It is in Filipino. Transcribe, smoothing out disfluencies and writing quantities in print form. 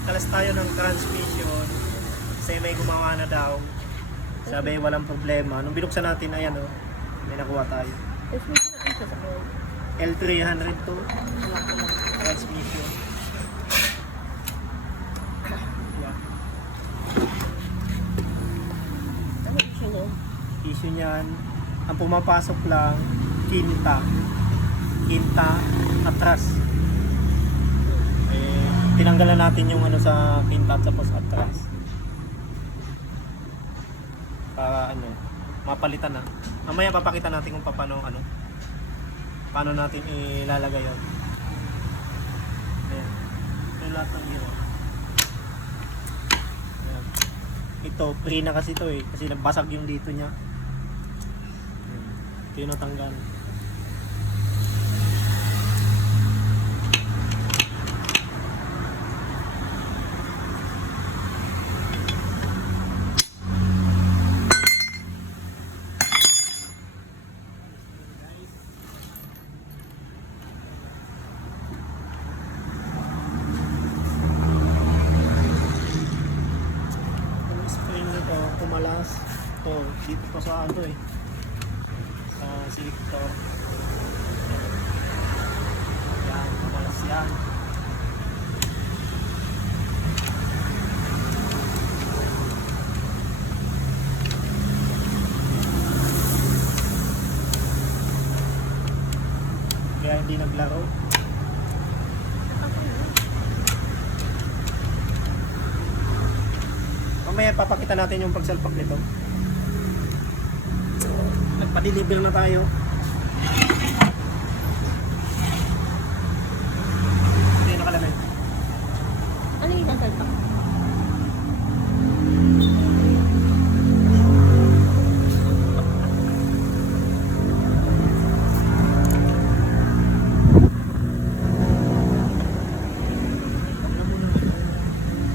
nagkalas tayo ng transmission. Kasi may gumawa na daw. Sabi walang problema. Nung binuksan natin, ayan o. May nakuha tayo. Transmission na siya sa loob. L300 to. Wala ko lang. Transmission. Yeah. Ano issue niya? Issue niyan, ang pumapasok lang, Quinta, atras. Eh, tinanggalan natin yung ano sa quinta at tapos atras. Para ano, mapalitan na. Mamaya papakita natin kung paano natin ilalagay yun. Ayan. Ito yung lahat ng hero. Ayan. Ito, free na kasi ito eh. Kasi nabasag yung dito niya. Ayan. Ito yung natanggal. Kumalas to dito pa sa ano eh, sa selector. Yan, kumalas yan. Kaya hindi naglaro. Mamaya papakita natin yung pagsalpak nito. Nagpa-deliver na tayo.